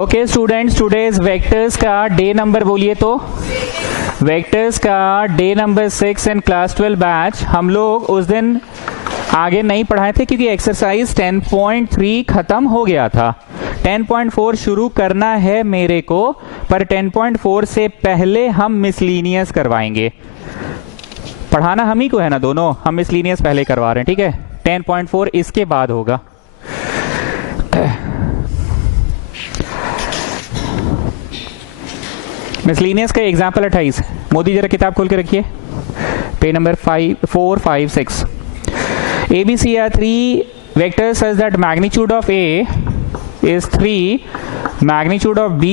Okay students, today's vectors का day number बोलिए तो वेक्टर्स का day number 6 in class 12 batch. हम लोग उस दिन आगे नहीं पढ़ाए थे क्योंकि एक्सरसाइज 10.3 खत्म हो गया था। 10.4 शुरू करना है मेरे को, पर 10.4 से पहले हम मिसलीनियस करवाएंगे। पढ़ाना हम ही को है ना, दोनों हम मिसलीनियस पहले करवा रहे हैं, ठीक है। 10.4 इसके बाद होगा। मिसलीनियस का एग्जाम्पल 28। मोदी जरा किताब खोल के रखिए, page number 4, 5, 6। ABC are 3 vectors such that magnitude of A is 3, magnitude of B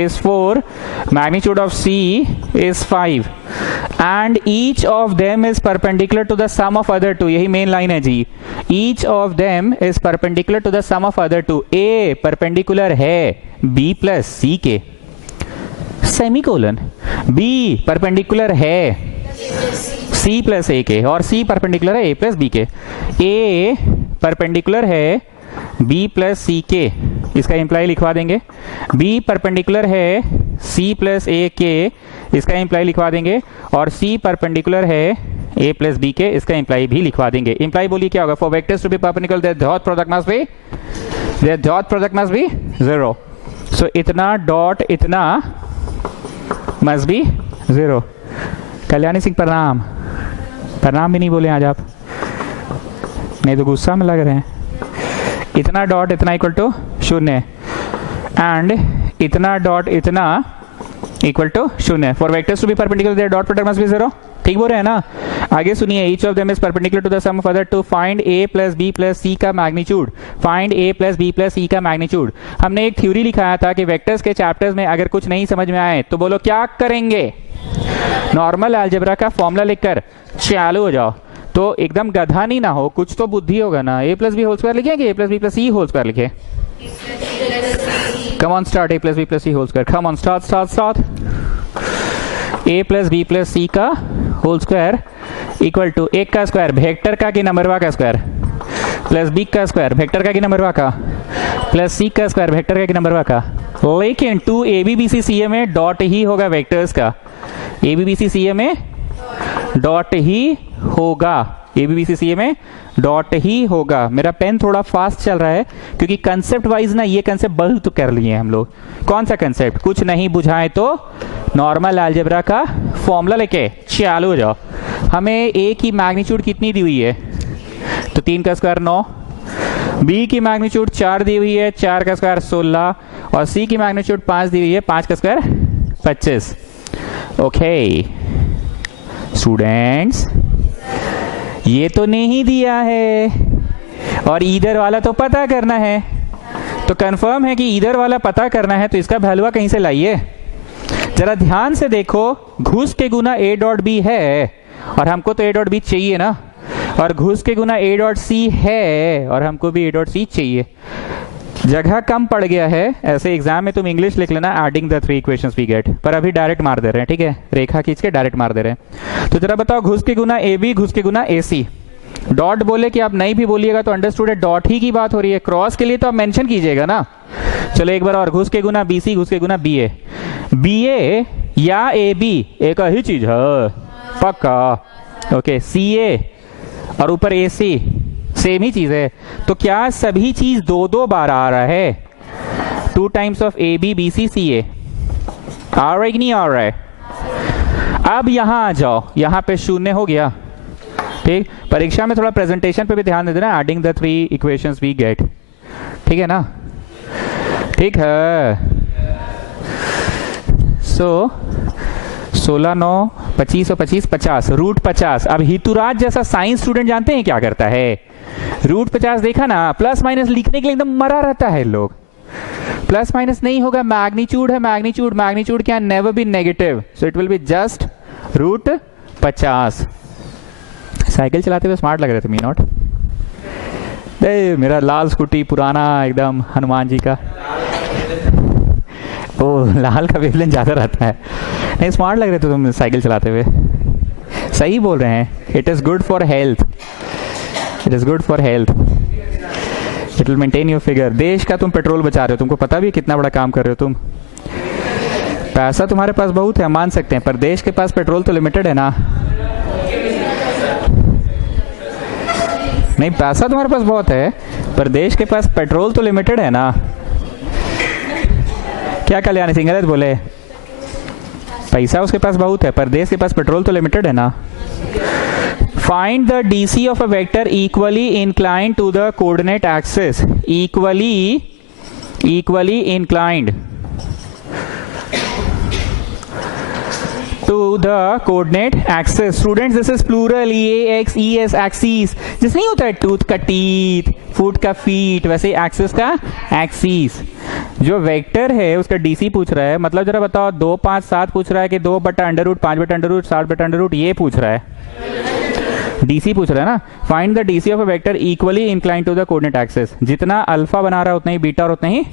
is 4, magnitude of C is 5 and each of them is perpendicular to the sum of other two। यही main line है जी। Each of them is perpendicular to the sum of other two। A perpendicular है B plus C के, semicolon. B perpendicular है C plus A के, और C perpendicular है A plus B के। A perpendicular है B plus C के, इसका इंप्लाई लिखवा देंगे। B परपेंडिकुलर है C प्लस A के, इसका इंप्लाई लिखवा देंगे। और C परपेंडिकुलर है A प्लस B के, इसका इंप्लाई भी लिखवा देंगे। इंप्लाई बोलिए क्या होगा? For vectors to be perpendicular their dot product must be 0। So इतना डॉट इतना मस्ट बी 0। कल्याणी सिंह प्रणाम। प्रणाम भी नहीं बोले आज आप, नहीं तो गुस्सा में लग रहे हैं। इतना डॉट इतना इक्वल टू 0 एंड इतना डॉट इतना equal to 0। For vectors to be perpendicular their dot product must be 0। ठीक बोल रहे हैं ना? आगे सुनिए। Each of them is perpendicular to the sum of other two find A plus B plus C का magnitude. Find A plus B plus C का magnitude. हमने एक थ्योरी लिखाया था कि वेक्टर्स के चैप्टर्स में अगर कुछ नहीं समझ में आए तो बोलो क्या करेंगे? नॉर्मल अलजेब्रा का फॉर्मूला लिखकर चालू हो जाओ। तो एकदम गधा नहीं ना हो, कुछ तो बुद्धि होगा ना। A plus B whole square लिखे कि A plus B plus C whole square लिखे? Come on start. A plus B plus C whole square. Come on start. A plus B plus C का होल स्क्वायर इक्वल टू एक का square vector का कि नंबरवा का square, plus B का square vector का कि नंबरवा का, प्लस C का स्क्वायर वेक्टर का कि नंबरवा का। लेकिन 2 ABBCCA में डॉट ही होगा वेक्टर्स का। ABBCCA में डॉट ही होगा। ABBCCA में डॉट ही होगा। मेरा पेन थोड़ा फास्ट चल रहा है क्योंकि कंसेप्ट वाइज ना ये कंसेप्ट बहुत तो कर लिए हम लोग। कौन सा कंसेप्ट? कुछ नहीं बुझाए तो नॉर्मल अलजेब्रा का फॉर्मूला लेके चालू हो जाओ। हमें A की मैग्नीट्यूड कितनी दी हुई है? तो 3 का स्क्वायर 9। B की मैग्नीट्यूड 4 दी हुई है, 4 का स्क्वायर 16। और C की मैग्नीट्यूड 5 दी हुई है, 5 का स्क्वायर 25। ओके स्टूडेंट्स, ये तो नहीं दिया है और इधर वाला तो पता करना है। तो कंफर्म है कि इधर वाला पता करना है, तो इसका वैल्यू कहीं से लाइए। जरा ध्यान से देखो, घुस के गुना A डॉट B है और हमको तो A डॉट B चाहिए ना, और घुस के गुना A डॉट C है और हमको भी A डॉट C चाहिए। जगह कम पड़ गया है, ऐसे एग्जाम में तुम इंग्लिश लिख लेना adding the 3 equations we get, पर अभी डायरेक्ट मार दे रहे हैं, ठीक है। रेखा खींच के डायरेक्ट मार दे रहे हैं। तो जरा बताओ, घुस के गुना AB घुस के गुना AC। डॉट बोले कि आप नहीं भी बोलिएगा तो अंडरस्टूड है, डॉट ही की बात हो रही है। क्रॉस के लिए तो आप मेंशन कीजिएगा ना। चलो एक बार और, घुस के गुना BC घुस के गुना BA। BA या AB एक ही चीज है पक्का। ओके CA और ऊपर AC सेम ही चीज है। तो क्या सभी चीज 2-2 बार आ रहा है? 2 times of AB BC CA आ रहा है कि नहीं आ रहा है? अब यहां आ जाओ, यहां पे 0 हो गया। ठीक, परीक्षा में थोड़ा प्रेजेंटेशन पे भी ध्यान दे देना। Adding the 3 equations we get, ठीक है ना? ठीक है। सो 16 9 25 और 25 50 रूट 50। अब हितुराज जैसा साइंस स्टूडेंट जानते हैं क्या करता है? रूट 50 देखा ना, प्लस माइनस लिखने के लिए एकदम मरा रहता है लोग। प्लस माइनस नहीं होगा, मैग्नीट्यूड है। Magnitude magnitude can never be negative, so it will be just root 50। Cycle चलाते हुए स्मार्ट लग रहे थे मी नॉट। मेरा लाल स्कूटी पुराना एकदम हनुमान जी का। ओ लाल का वेवलेंथ ज्यादा रहता है। नहीं स्मार्ट लग रहे थे तुम साइकिल चलाते हुए। सही बोल रहे हैं, it is good for health, it is good for health. It will maintain your figure. देश का तुम पेट्रोल बचा रहे हो, तुमको पता भी कितना बड़ा काम कर रहे हो तुम। पैसा तुम्हारे पास बहुत है, मान सकते हैं, पर देश के पास पेट्रोल तो लिमिटेड है ना। नहीं, पैसा तुम्हारे पास बहुत है, पर देश के पास पेट्रोल तो लिमिटेड है ना। क्या कल्याणी सिंह गलत बोले? पैसा उसके पास बहुत है, पर देश के पास पेट्रोल तो लिमिटेड है ना। Find the DC of a vector equally inclined to the coordinate axis. Equally inclined to the coordinate axis. Students, this is plural, EAX, ES, axis. जिस नहीं होता है टूथ का टीथ, फुट का फीट, वैसे एक्सिस का एक्सिस। जो vector है उसका डीसी पूछ रहा है, मतलब जरा बताओ 2, 5, 7 पूछ रहा है कि 2 बटा अंडर रूट, 5 बटा अंडर रूट, 7 बटा अंडर रूट, ये पूछ रहा है, डीसी पूछ रहा है ना। Find the DC of a vector equally inclined to the coordinate axis. जितना अल्फा बना रहा है उतना ही बीटा और उतना ही,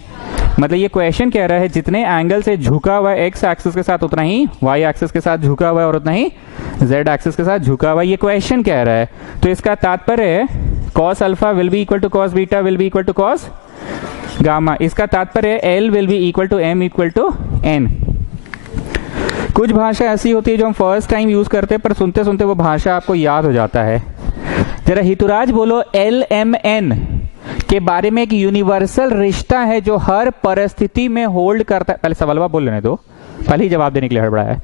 मतलब ये क्वेश्चन कह रहा है जितने एंगल से झुका हुआ है एक्स एक्सिस के साथ उतना ही वाई एक्सिस के साथ झुका हुआ है और उतना ही जेड एक्सिस के साथ झुका हुआ है, ये क्वेश्चन कह रहा है। तो इसका तात्पर्य है cos alpha will be equal to cos beta will be equal to cos gamma. इसका तात्पर्य है L will be equal to M equal to N. कुछ भाषा ऐसी होती है जो हम फर्स्ट टाइम यूज करते हैं, पर सुनते सुनते वो भाषा आपको याद हो जाता है। जरा हितुराज बोलो, एल एम एन के बारे में एक यूनिवर्सल रिश्ता है जो हर परिस्थिति में होल्ड करता है। पहले सवाल बोल लेने दो, पहले ही जवाब देने के लिए हड़बड़ा है।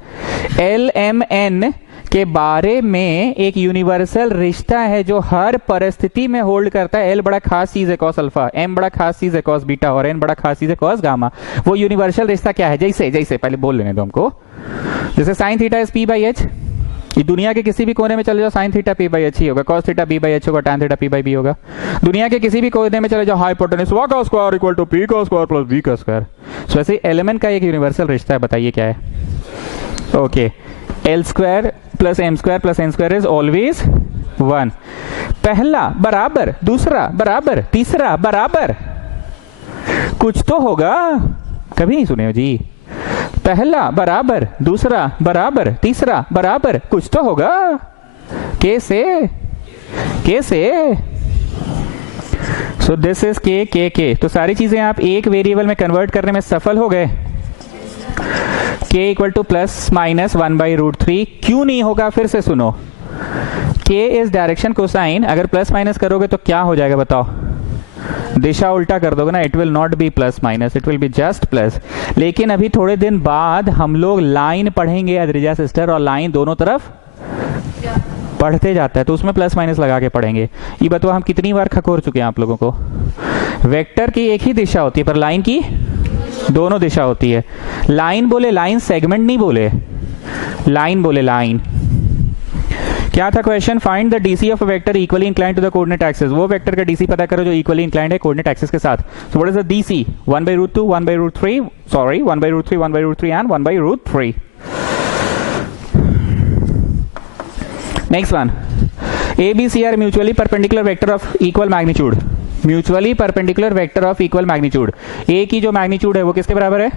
एल एम एन के बारे में एक यूनिवर्सल रिश्ता है जो हर परिस्थिति में होल्ड करता है। एल बड़ा खास चीज है कॉस अल्फा, एम बड़ा खास चीज है कॉस बीटा और एन बड़ा खास चीज है कॉस गामा। वो यूनिवर्सल रिश्ता क्या है? जैसे जैसे पहले बोल लेने दो हमको, जैसे sine theta is P by H. ये दुनिया के किसी भी कोने में चले जाओ, sine theta P by H ही होगा, cos theta B by H होगा, tan theta P by B होगा। दुनिया के किसी भी कोने में चले जाओ, हाइपोटेन्यूज y का स्क्वायर इक्वल टू p का स्क्वायर प्लस v का स्क्वायर। सो ऐसे एलिमेंट का एक यूनिवर्सल रिश्ता है, बताइए क्या है? Okay, L square plus M square plus N square is always 1। पहला बराबर, दूसरा बराबर, तीसरा बराबर, कुछ तो होगा। कभी नहीं सुने हो जी? पहला बराबर, दूसरा बराबर, तीसरा बराबर, कुछ तो होगा। कैसे कैसे? सो दिस इज के। तो सारी चीजें आप एक वेरिएबल में कन्वर्ट करने में सफल हो गए। k equal two plus minus 1/√3। क्यों नहीं होगा? फिर से सुनो, k इज डायरेक्शन कोसाइन। अगर प्लस माइनस करोगे तो क्या हो जाएगा बताओ? दिशा उल्टा कर दोगे ना, it will not be plus minus, it will be just plus. लेकिन अभी थोड़े दिन बाद हम लोग लाइन पढ़ेंगे अद्रिजा सिस्टर, और लाइन दोनों तरफ पढ़ते जाता है, तो उसमें प्लस माइनस लगा के पढ़ेंगे। ये बताओ हम कितनी बार खकोर चुके हैं आप लोगों को? वेक्टर की एक ही दिशा होती है, पर लाइन की दोनों दिशा होती है। लाइन बोले लाइन, सेगमेंट नहीं बोले, लाइन बोले लाइन। क्या था question? Find the DC of a vector equally inclined to the coordinate axis. वो वेक्टर का डीसी पता करो जो इक्वली इंक्लाइंड है कोऑर्डिनेट एक्सिस के साथ। So what is the DC? 1/√2, 1/√3, sorry 1/√3, 1/√3 and 1/√3। Next one, A B C are mutually perpendicular vector of equal magnitude. Mutually perpendicular vector of equal magnitude. A की जो magnitude है वो किसके बराबर है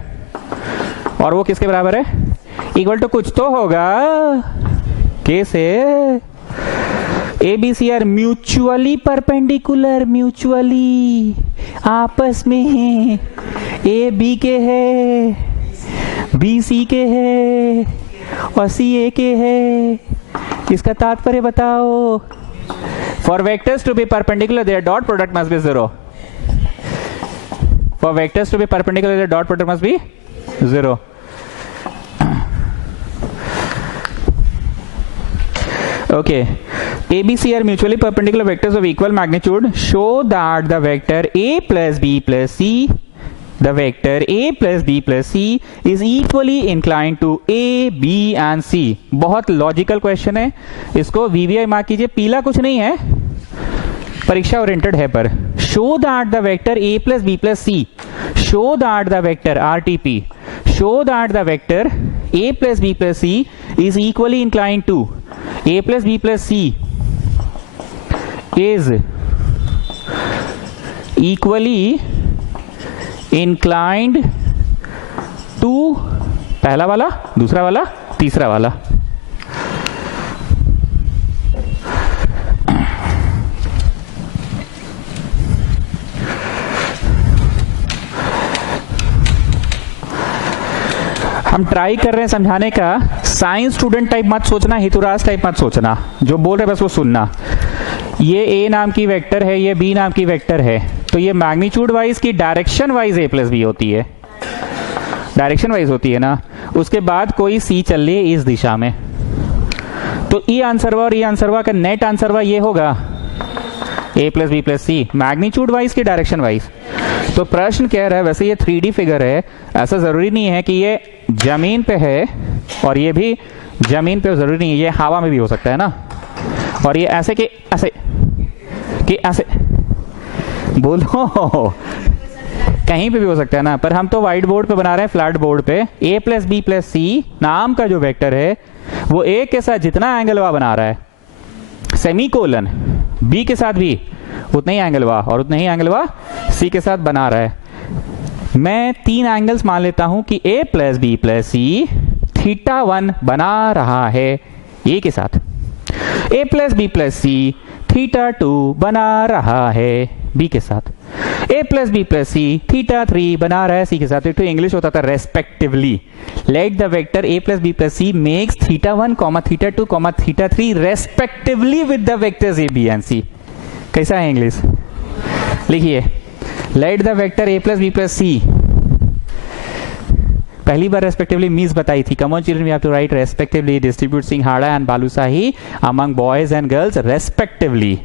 और वो किसके बराबर है? इक्वल टू कुछ तो होगा। कैसे? A B C are mutually perpendicular, mutually आपस में है। ए बी के है, बी सी के है और सी ए के है। इसका तात्पर्य बताओ। For vectors to be perpendicular, their dot product must be 0. For vectors to be perpendicular, their dot product must be 0. Okay. ABC are mutually perpendicular vectors of equal magnitude. Show that the vector A plus B plus C, the vector A plus B plus C is equally inclined to A, B and C. बहुत logical question है, इसको VVI mark कीजिए। पीला कुछ नहीं है, परीक्षा oriented है, पर show that the vector A plus B plus C, show that the vector RTP, show that the vector A plus B plus C is equally inclined to A plus B plus C is equally inclined to पहला वाला, दूसरा वाला, तीसरा वाला। हम try कर रहे हैं समझाने का, साइंस स्टूडेंट टाइप मत सोचना, हितुराज टाइप मत सोचना, जो बोल रहे बस वो सुनना। ये ए नाम की वेक्टर है, ये बी नाम की वेक्टर है, तो ये मैग्नीट्यूड वाइज की डायरेक्शन वाइज ए प्लस बी होती है, डायरेक्शन वाइज होती है ना। उसके बाद कोई सी चल रही है इस दिशा में, तो ई आंसरवा और ई आंसरवा का नेट आंसरवा ये होगा ए प्लस बी प्लस सी, मैग्नीट्यूड वाइज की डायरेक्शन वाइज। तो प्रश्न कह रहा है, वैसे ये 3D फिगर है, ऐसा जरूरी नहीं है कि ये जमीन पे है और ये भी जमीन पे, जरूरी नहीं है, ये हवा में भी हो सकता है ना। और ये ऐसे कि ऐसे कि ऐसे बोलो, कहीं पे भी हो सकता है ना, पर हम तो व्हाइट बोर्ड पे बना रहे हैं, फ्लैट बोर्ड पे। ए प्लस बी प्लस सी नाम का जो वेक्टर है वो ए के साथ जितना एंगल हुआ बना रहा है, सेमीकोलन बी के साथ भी उतना ही एंगल हुआ और उतना ही एंगल हुआ सी के साथ बना रहा है। मैं 3 एंगल्स मान लेता हूं कि ए प्लस बी प्लस सी θ1 बना रहा है ए के साथ, ए प्लस बी प्लस सी θ2 बना रहा है बी के साथ, ए प्लस बी प्लस सी θ3 बना रहा है सी के साथ। एक तो इंग्लिश होता था respectively, let the vector A plus B plus C makes θ1, θ2, θ3 respectively with the vectors A B and C. कैसा है इंग्लिश? लिखिए, let the vector A plus B plus C, पहली बार रेस्पेक्टिवली मीन्स बताई थी। Come on children, we have to write respectively distribute singhara and balushahi among boys and girls respectively.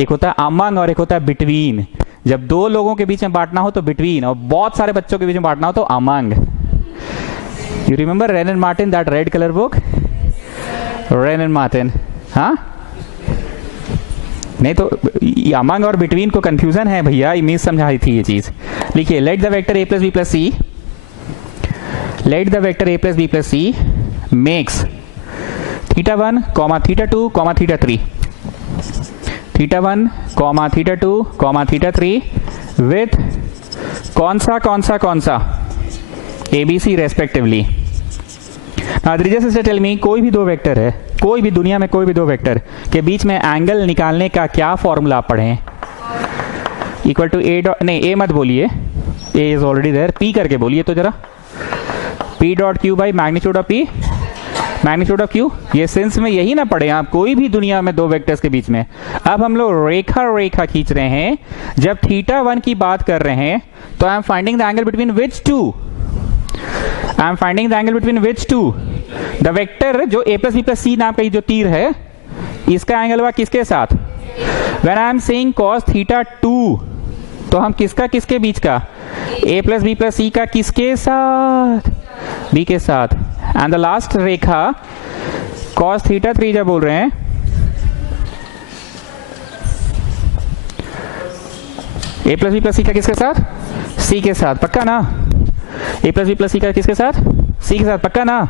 एक होता है अमंग और एक होता है बिटवीन। जब 2 लोगों के बीच में बांटना हो तो बिटवीन, और बहुत सारे बच्चों के बीच में बांटना हो तो among. You remember rain and Martin, that red colour book, rain and Martin? हाँ, नहीं तो अमंग और बिटवीन को कंफ्यूजन है भैया, इमेज समझाई थी ये चीज। लिखिए, let the vector A plus B plus C, let the vector A plus B plus C makes θ1, θ2, θ3, θ1, θ2, θ3 with कौन सा A B C respectively. Now say tell me, कोई भी 2 वेक्टर है, कोई भी दुनिया में कोई भी 2 वेक्टर के बीच में एंगल निकालने का क्या फॉर्मूला पढ़े? इक्वल टू ए डॉट, नहीं ए मत बोलिए, ए इज ऑलरेडी देयर, पी करके बोलिए तो जरा, P dot Q by magnitude of P, magnitude of Q. ये सेंस में यही ना पढ़े आप, कोई भी दुनिया में 2 वेक्टर्स के बीच में। अब हम लोग रेखा खींच रहे हैं, जब θ1 की बात कर रहे हैं तो I am finding the angle between which two, I am finding the angle between which two, the vector जो A plus B plus C नाम का जो तीर है, इसका एंगल हुआ किसके साथ? When I am saying cos θ2, तो हम किसके बीच का? ए प्लस बी प्लस सी का किसके साथ? बी के साथ। And the last Rekha cos θ3 जब बोल रहे हैं, ए प्लस बी प्लस सी का किसके साथ? सी के साथ, पक्का ना? ए प्लस बी प्लस सी का किसके साथ? सी के साथ, पक्का ना?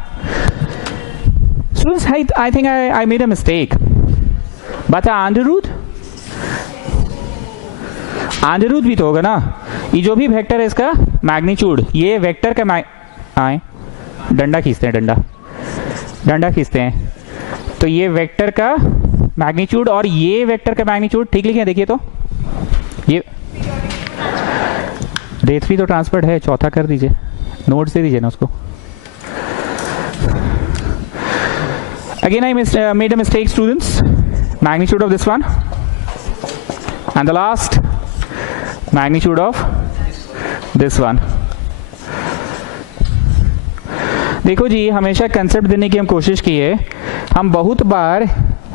Students, I think I made a mistake, but under root भी तो होगा ना। ये जो भी वेक्टर है इसका मैग्नीट्यूड, ये वेक्टर का आए डंडा खींचते हैं, डंडा खींचते हैं, तो ये वेक्टर का मैग्नीट्यूड और ये वेक्टर का मैग्नीट्यूड ठीक लिखे, देखिए तो ये डेथ भी तो ट्रांसफर्ड है, चौथा कर दीजिए, नोट से दीजिए ना उसको। Again I made a mistake, students. Magnitude of this one and the last magnitude of this one. देखो जी, हमेशा कंसेप्ट देने की हम कोशिश की है। हम बहुत बार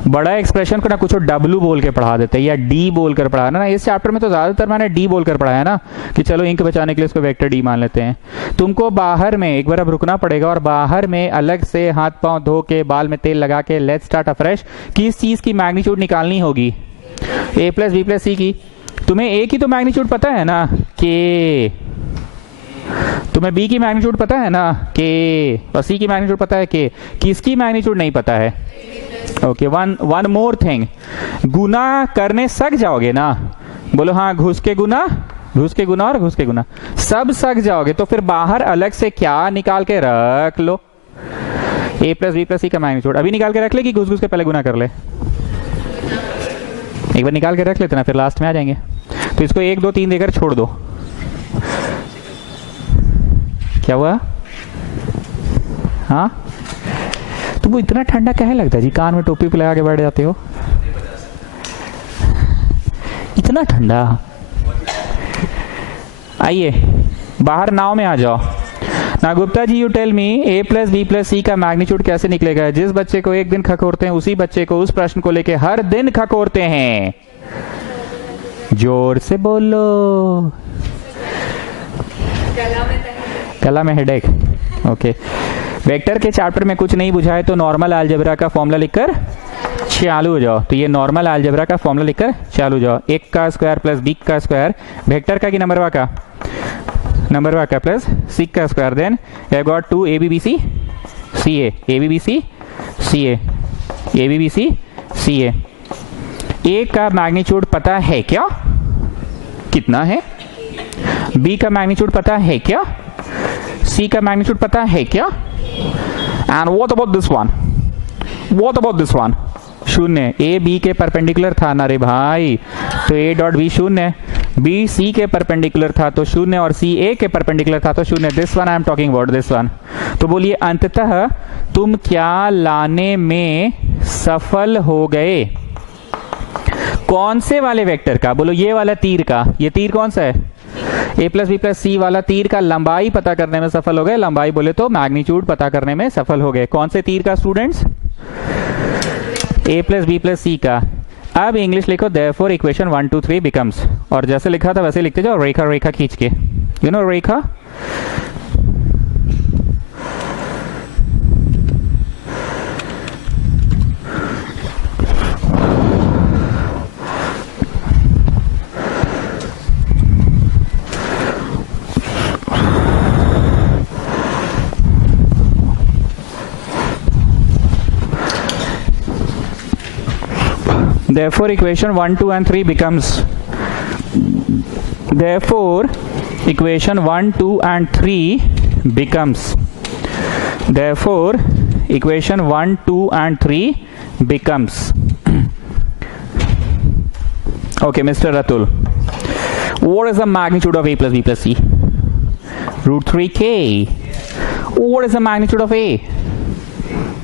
बड़ा एक्सप्रेशन को ना कुछ W बोल के पढ़ा देते हैं या D बोल कर पढ़ा ना। इस चैप्टर में तो ज्यादातर मैंने D बोल कर पढ़ाया ना, कि चलो इंक बचाने के लिए इसको वेक्टर D मान लेते हैं। तुमको बाहर में एक बार अब रुकना पड़ेगा और बाहर में अलग से हाथ पांव धो के, बाल में तेल लगा के, लेट्स स्टार्ट अफ्रेश, किस चीज की मैग्नीट्यूड निकालनी होगी? A प्लस बी प्लस सी की। तुम्हें A की तो मैग्नीट्यूड पता है ना, के। तुम्हें B की मैग्नीट्यूड पता है ना, के। और C की मैग्नीट्यूड पता है, के। किसकी मैग्नीट्यूड नहीं पता है? ओके, वन मोर थिंग, गुना करने सक जाओगे ना? बोलो हाँ, घुस के गुना और घुस के गुना, सब सक जाओगे तो फिर बाहर अलग से क्या निकाल के रख लो? ए प्लस बी प्लस सी का मैग्नीट्यूड अभी निकाल के रख ले कि घुस के पहले गुना कर ले? एक बार निकाल के रख लेते ना, फिर लास्ट में आ जाएंगे। तो इसको 1 2 3 देकर छोड़ दो। क्या हुआ? हाँ, तो वो इतना ठंडा कहे लगता है जी, कान में टोपी पे लगा के बैठ जाते हो, इतना ठंडा। आइए बाहर नाव में आ जाओ ना। Gupta ji, you tell me a plus B plus C का मैग्नीट्यूड कैसे निकलेगा? जिस बच्चे को एक दिन खकोरते हैं उसी बच्चे को उस प्रश्न को लेके हर दिन खकोरते हैं। जोर से बोलो। गला में हेडेक। ओके, वेक्टर के चैप्टर में कुछ नहीं बुझा है तो नॉर्मल अलजेब्रा का फॉर्मूला लिखकर चालू हो जाओ। तो ये नॉर्मल अलजेब्रा का फॉर्मूला लिखकर चालू हो जाओ। एक का स्क्वायर प्लस बी का स्क्वायर, वेक्टर का कि नंबरवा का? नंबरवा का प्लस सी का square. Then I got 2 A B B C C A, A B B C C A, A B B C C A. A का मैग्नीट्यूड पता है क्या? कितना है? बी का मैग्नीट्यूड पता है क्या? सी का मैग्नीट्यूड पता है क्या? And what about this one? What about this one? शून्य। ए बी के परपेंडिकुलर था ना रे भाई, तो ए डॉट बी शून्य, बी सी के परपेंडिकुलर था तो शून्य, और सी ए के परपेंडिकुलर था तो शून्य। This one I am talking about, this one. तो बोलिए अंततः तुम क्या लाने में सफल हो गए? कौन से वाले वेक्टर का? बोलो ये वाला तीर का। ये तीर कौन सा है? a प्लस बी प्लस सी वाला तीर का लंबाई पता करने में सफल हो गए। लंबाई बोले तो मैग्नीट्यूड पता करने में सफल हो गए। कौन से तीर का students? a plus B plus C का। अब इंग्लिश लिखो, देयरफॉर इक्वेशन 1 2 3 बिकम्स, और जैसे लिखा था वैसे लिखते जाओ, रेखा रेखा खींच के। You know Rekha, therefore equation 1 2 and 3 becomes, therefore equation 1 2 and 3 becomes, therefore equation 1 2 and 3 becomes. Okay, Mr. Ratul, what is the magnitude of a plus b plus c? Root 3k. What is the magnitude of a?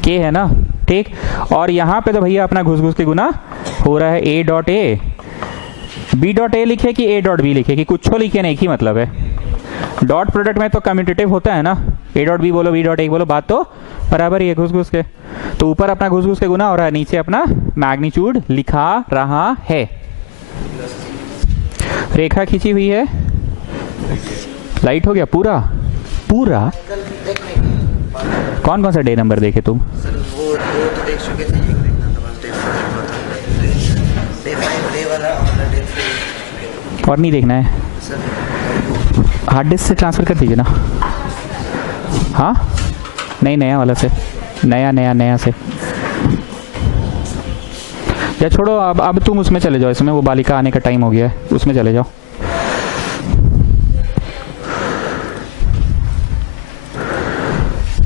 k है ना, ठीक। और यहां पे तो भैया अपना घुस घुस के गुना हो रहा है। a dot A, b dot A लिखे कि a डॉट बी लिखे कि कुछ लिखे नहीं, एक ही मतलब है। डॉट प्रोडक्ट में तो कम्यूटेटिव होता है ना, a डॉट बी बोलो b डॉट ए बोलो, बात तो बराबर ही है घुस घुस के। तो ऊपर अपना घुस घुस के गुना हो रहा है, नीचे अपना मैग्नीट्यूड लिखा रहा है। रेखा खींची हुई है, लाइट हो गया पूरा पूरा। कौन कौन सा डे नंबर देखे तुम? वो तो देख चुके थे, एक देखना था बस, डे 5 डे वाला और डे 3 और नहीं देखना है? हार्ड डिस्क से ट्रांसफर कर दीजिए ना। हाँ नहीं, नया वाला से, नया से। या छोड़ो, अब तुम उसमें चले जाओ, इसमें वो बालिका आने का टाइम हो गया है, उसमें चले जाओ।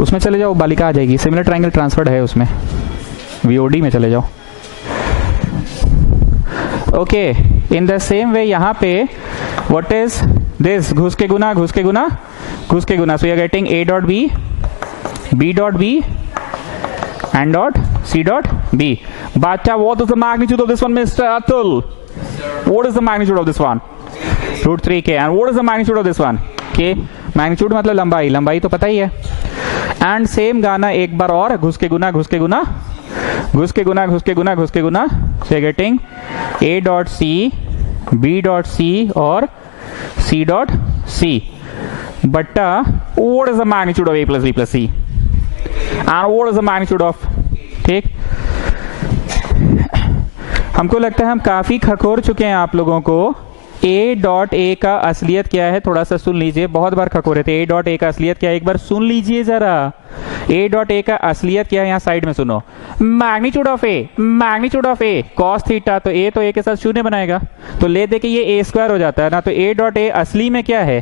उसमें चले जाओ, बालिका आ जाएगी। सिमिलर ट्रायंगल ट्रांसफर्ड है उसमें, वीओडी में चले जाओ। Okay, in the same way यहाँ पे व्हाट इज दिस? घुस के गुना घुस के गुना घुस के गुना। So you are getting a dot b dot b and dot c dot b. Bacha, what is the magnitude of this one, Mr. Atul? What is the magnitude of this one? Root 3k. And what is the magnitude of this one? k. Magnitude मतलब लंबाई, लंबाई तो पता ही है। And same गाना एक बार और, घुस के गुना घुस के गुना घुस के गुना घुस के गुना घुस के गुना। So getting a dot c, b dot c और c डॉट c बट्टा what is the magnitude of a plus b plus c and what is the magnitude of, ठीक। हमको लगता है हम काफी खखोर चुके हैं आप लोगों को। a डॉट ए का असलियत क्या है थोड़ा सा सुन लीजिए, बहुत बार खखोरे थे। a डॉट ए का असलियत क्या है एक बार सुन लीजिए जरा। a डॉट ए का असलियत क्या है, यहाँ साइड में सुनो। Magnitude of A, magnitude of A cos theta, तो a तो a के साथ शून्य बनाएगा, तो ले दे के ये a स्क्वायर हो जाता है ना। तो a डॉट ए असली में क्या है?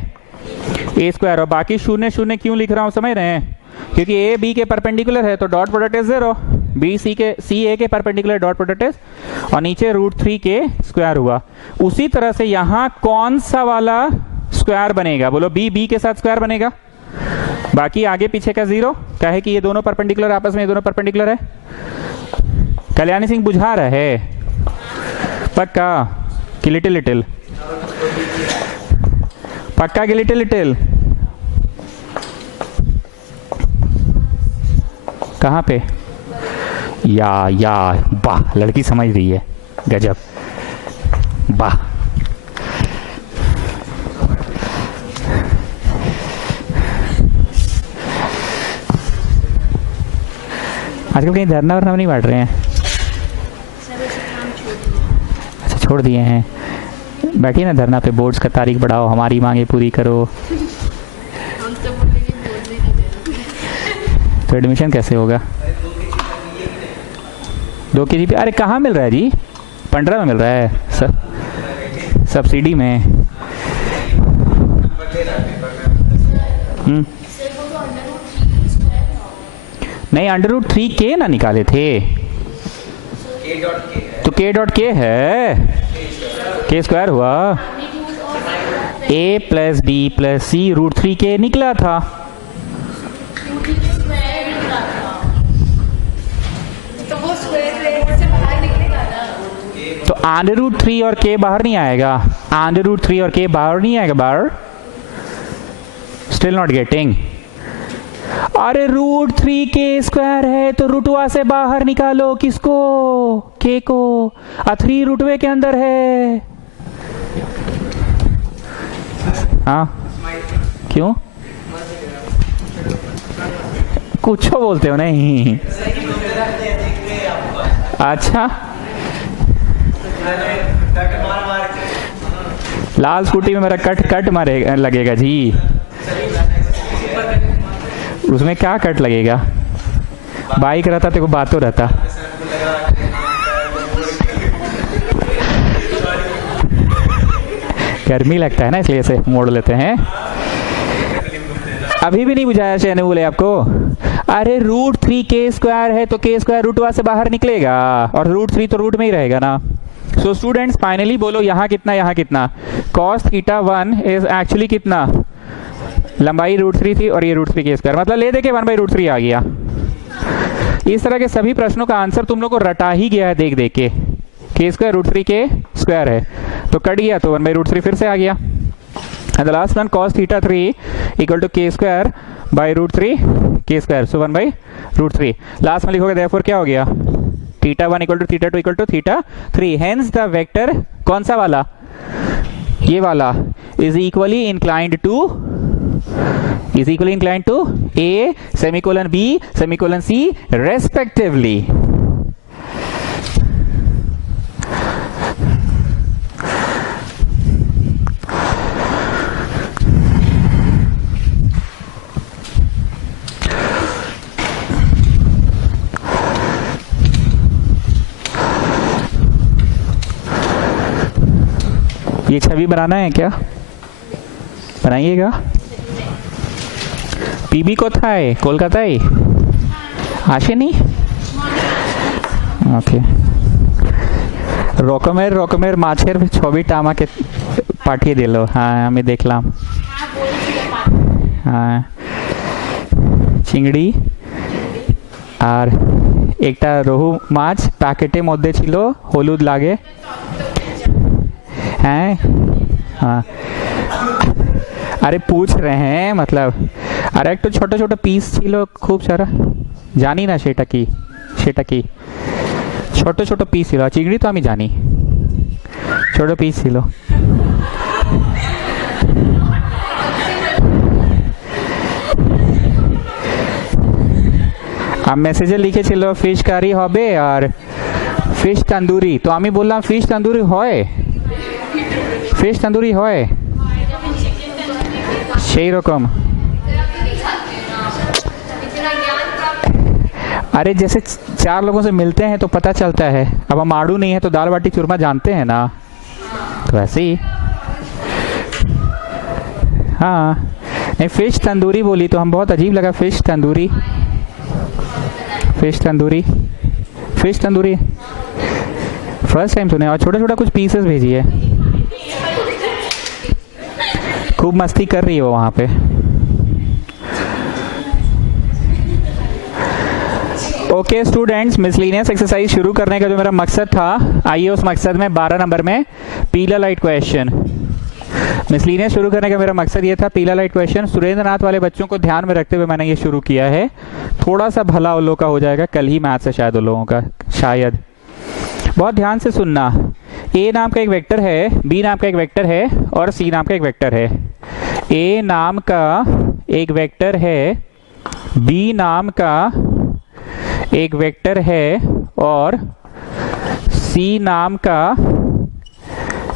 a square. और बाकी शून्य शून्य क्यों लिख रहा हूं समझ रहे हैं? क्योंकि a b के परपेंडिकुलर है तो dot product is 0, b c के c a के परपेंडिकुलर डॉट प्रोडक्ट इज, और नीचे रूट 3 के स्क्वायर हुआ। उसी तरह से यहां कौन सा वाला स्क्वायर बनेगा? बोलो b b के साथ स्क्वायर बनेगा। बाकी आगे पीछे का 0 क्या है कि ये दोनों परपेंडिकुलर आपस में, ये दोनों परपेंडिकुलर है। कल्याणी सिंह बुझा रहा है पक्का कि लिटिल लिटिल? पक्का कि लिटिल लिटिल? कहाँ पे? या वाह, लड़की समझ रही है, गजब, वाह। आजकल कहीं धरना वरना नहीं बांट रहे हैं? अच्छा, छोड़ दिए हैं। बैठिए ना धरना पे, बोर्ड्स का तारीख बढ़ाओ, हमारी मांगे पूरी करो। तो एडमिशन कैसे होगा? 2 kg पे? अरे कहाँ मिल रहा है जी? 15 में मिल रहा है, सब्सिडी में। नहीं, √3k ना निकाले थे तो k.k है, k² हुआ। a + b + c √3k निकला था। तो √3 और k बाहर नहीं आएगा, √3 और k बाहर नहीं आएगा, बाहर। Still not getting. अरे √3k² है तो √1 से बाहर निकालो किसको? k को। 3 √2 के अंदर है। हाँ क्यों? कुछ बोलते हो नहीं? अच्छा, लाल स्कूटी में मेरा कट मारे लगेगा जी। उसमें क्या कट लगेगा? बाइक रहता तो बात तो रहता। गर्मी लगता है ना, इसलिए से मोड़ लेते हैं। अभी भी नहीं बुझाया शहने बोले आपको? अरे √3k² है तो k² √1 से बाहर निकलेगा, और √3 तो रूट में ही रहेगा ना। सो स्टूडेंट्स फाइनली बोलो, यहाँ कितना, यहाँ कितना? cos θ1 इज एक्चुअली कितना? लंबाई √3 थी और ये √3k², मतलब ले दे के 1/√3 आ गया। इस तरह के सभी प्रश्नों का आंसर तुम लोग को रटा ही गया है देख देख के। k² √3k² है तो कट गया, तो 1/√3 फिर से आ गया। And the last one cos θ3 = k² √3 k², so 1/√3। Last में लिखोगे देयरफॉर क्या हो गया? θ1 = θ2 = θ3। हेंस द वेक्टर कौन सा वाला? ये वाला is equally inclined to A, semicolon B, semicolon C respectively. ये छवि बनाना है क्या? बनाइएगा। पीबी কোথায়? কলকাতায় আসেনি? ওকে। রকমের মাছের ছবিটা আমাকে পাঠিয়ে দিল। হ্যাঁ আমি দেখলাম। হ্যাঁ চিংড়ি আর একটা রহু মাছ প্যাকেটের মধ্যে ছিল, হলুদ লাগে। हैं? हाँ अरे पूछ रहे हैं मतलब। अरे एक तो छोटा छोटा पीस छिलो खूब सारा, जानी ना सेटा की छोटो छोटो पीस छिलो। चिंगड़ी तो आमी जानी, छोटो पीस छिलो। अब मैसेजे लिखे छिलो फिश কারি হবে আর ফিশ তন্দুরি, তো আমি বললাম ফিশ তন্দুরি হয়, ফিশ তন্দুরি হয় সেই রকম। अरे जैसे 4 लोगों से मिलते हैं तो पता चलता है। अब हम आड़ू नहीं है तो दाल बाटी चूरमा जानते हैं ना, तो ऐसे ही। हाँ नहीं, फिश तंदूरी बोली तो हम बहुत अजीब लगा। फिश तंदूरी फर्स्ट टाइम सुने। और छोटा छोटा कुछ पीसेस भेजिए। खूब मस्ती कर रही है वो वहाँ पे। ओके स्टूडेंट्स, मिसलिनियस एक्सरसाइज शुरू करने का जो मेरा मकसद था, आइए उस मकसद में 12 नंबर में पीला लाइट क्वेश्चन। मिसलिनियस शुरू करने का मेरा मकसद ये था, पीला लाइट क्वेश्चन। सुरेंद्र नाथ वाले बच्चों को ध्यान में रखते हुए मैंने ये शुरू किया है। थोड़ा सा भला उन लोगों का हो जाएगा, कल ही मैथ से शायद उन लोगों का, शायद। बहुत ध्यान से सुनना। ए नाम का एक वेक्टर है, बी नाम का एक वेक्टर है और सी नाम का एक वेक्टर है। ए नाम का एक वेक्टर है, बी नाम का एक वेक्टर है और सी नाम का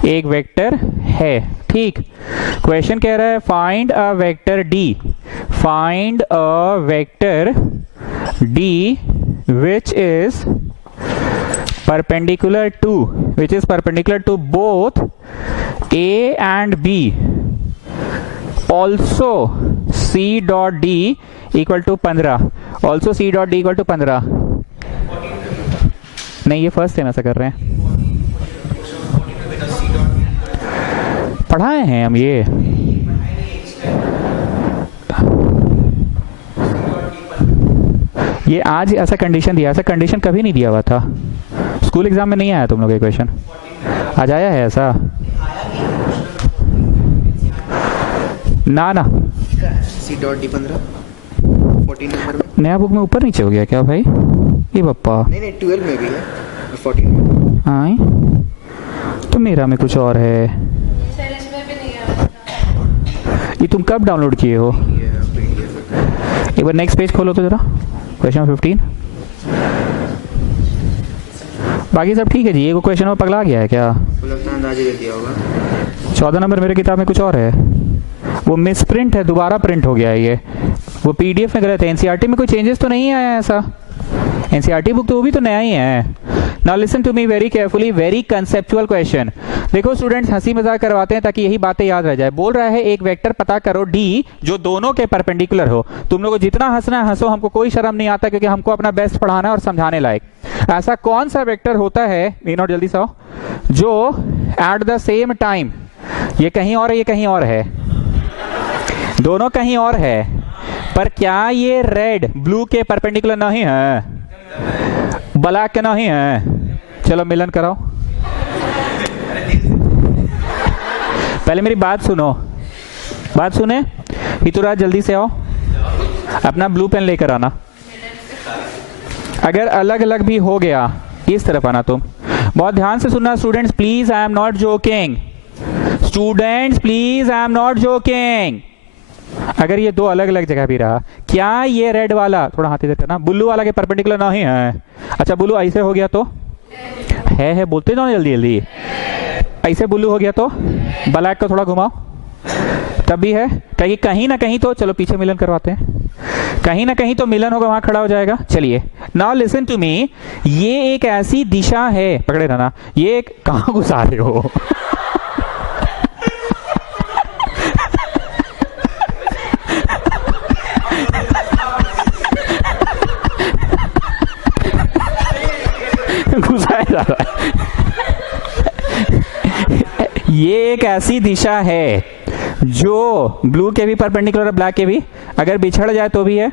एक वेक्टर है। ठीक, क्वेश्चन कह रहा है find a vector D, find a vector D which is perpendicular to both A and B, also C dot D equal to 15, also C dot D equal to 15। नहीं, ये फर्स्ट टाइम ऐसा कर रहे हैं, पढ़ाए हैं हम ये। ये आज ऐसा कंडीशन दिया, ऐसा कंडीशन कभी नहीं दिया हुआ था। स्कूल एग्जाम में नहीं आया तुम लोग ये क्वेश्चन, आज आया है ऐसा? ना ना, सी डॉट डी 15 14 नंबर में, नया बुक में ऊपर नीचे हो गया क्या भाई? ये पप्पा नहीं 12 में भी है और 14 में। हाँ, तो मेरा में कुछ और है। ये तुम कब डाउनलोड किए हो? एक बार नेक्स्ट पेज खोलो तो जरा, क्वेश्चन 15। बाकी सब ठीक है जी। ये क्वेश्चन में पगला गया है क्या? 14 नंबर मेरे किताब में कुछ और है, वो मिस प्रिंट है, दोबारा प्रिंट हो गया है ये। वो पीडीएफ में गलत है। एनसीईआरटी में कोई चेंजेस तो नहीं आया है ऐसा? एनसीईआरटी बुक तो वो भी तो नया ही है। Now listen to me very carefully, very conceptual question. देखो स्टूडेंट्स, हंसी मजाक करवाते हैं ताकि यही बातें याद रह जाए। बोल रहा है एक वेक्टर पता करो डी जो दोनों के परपेंडिकुलर हो। तुम लोगों को जितना हंसना है हंसो, हमको कोई शर्म नहीं आता, क्योंकि हमको अपना बेस्ट पढ़ाना है और समझाने लायक। ऐसा कौन सा वेक्टर होता है, नोट जल्दी से आओ, जो एट द सेम टाइम, ये कहीं और है, ये कहीं और है, दोनों कहीं और है, पर क्या ये रेड ब्लू के परपेंडिकुलर नहीं है, ब्लैक के नहीं है? चलो मिलन कराओ। पहले मेरी बात सुनो, बात सुने। हितुराज जल्दी से आओ, अपना ब्लू पेन लेकर आना। अगर अलग अलग भी हो गया, इस तरफ आना तुम। बहुत ध्यान से सुनना students, please, I am not joking. Students please, I am not joking. अगर ये दो अलग अलग जगह भी रहा, क्या ये रेड वाला, थोड़ा हाथ इधर करना, ब्लू वाला के परपेंडिकुलर नहीं है? अच्छा, ब्लू ऐसे हो गया तो है बोलते जाओ जल्दी जल्दी। ऐसे ब्लू हो गया तो ब्लैक को थोड़ा घुमाओ, तब भी है। कहीं ना कहीं तो, चलो पीछे मिलन करवाते हैं, कहीं ना कहीं तो मिलन होगा, वहां खड़ा हो जाएगा। चलिए नाउ लिसन टू मी, ये एक ऐसी दिशा है, पकड़े रहना, ये एक, कहां घुसा रहे हो? घुसाया जा रहा है। ये एक ऐसी दिशा है जो ब्लू के भी परपेंडिकुलर है, ब्लैक के भी, अगर बिछड़ जाए तो भी है।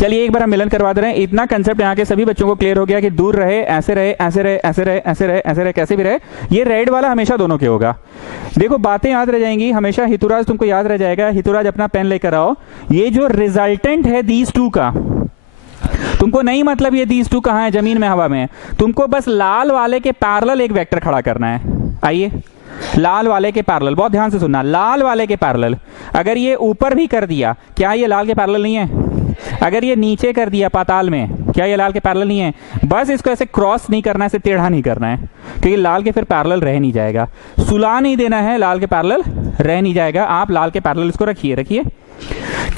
चलिए एक बार हम मिलन करवा दे रहे हैं। इतना कंसेप्ट यहाँ के सभी बच्चों को क्लियर हो गया कि दूर रहे, ऐसे रहे, ऐसे रहे, ऐसे रहे, ऐसे रहे, ऐसे रहे, कैसे भी रहे, ये रेड वाला हमेशा दोनों के होगा। देखो बातें याद रह जाएंगी हमेशा। हितुराज तुमको याद रह जाएगा, हितुराज अपना पेन लेकर आओ। ये जो रिजल्टेंट है दीज टू का, तुमको नहीं मतलब ये दीज टू कहाँ है, जमीन में, हवा में, तुमको बस लाल वाले के पैरेलल एक वेक्टर खड़ा करना है। आइए, लाल वाले के पैरेलल, बहुत ध्यान से सुनना, लाल वाले के पैरेलल। अगर ये ऊपर भी कर दिया, क्या ये लाल के पैरेलल नहीं है? अगर ये नीचे कर दिया पाताल में, क्या ये लाल के पैरेलल नहीं है? बस इसको ऐसे क्रॉस नहीं करना है, ऐसे टेढ़ा नहीं करना है, क्योंकि लाल के फिर पैरेलल रह नहीं जाएगा। सुला नहीं देना है, लाल के पैरेलल रह नहीं जाएगा। आप लाल के पैरेलल इसको रखिए, रखिए।